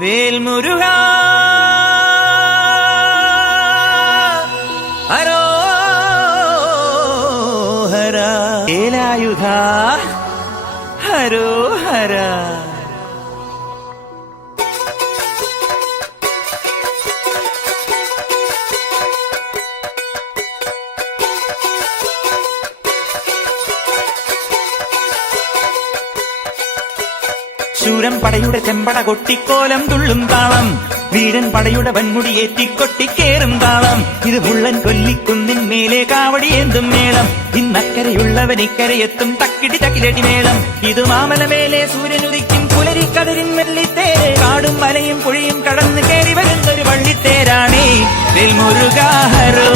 വേൽമുരുക ഹരോഹര വേലായുധ ഹരോഹര. ശൂരൻ പടയുടെ ചെമ്പട കൊട്ടിക്കോലം തുള്ളും താളം, വീരൻ പടയുടെ വൻമുടിയേറ്റിക്കൊട്ടിക്കേറും താളം. ഇത് മുള്ളൻ കൊല്ലിക്കുന്നിൻ മേലെ കാവടിയേന്തും മേളം, ഇന്നക്കരയുള്ളവൻ ഇക്കരയെത്തും തക്കിടി തക്കിലടി മേളം. ഇത് മാമലമേലെ സൂര്യനുദിക്കും പുലരിക്കതിരിൻ വെള്ളിത്തേര്, കാടും മലയും പുഴയും കടന്നു കയറി വരുന്നൊരു വള്ളിത്തേരാണേ വേൽമുരുക ഹരോ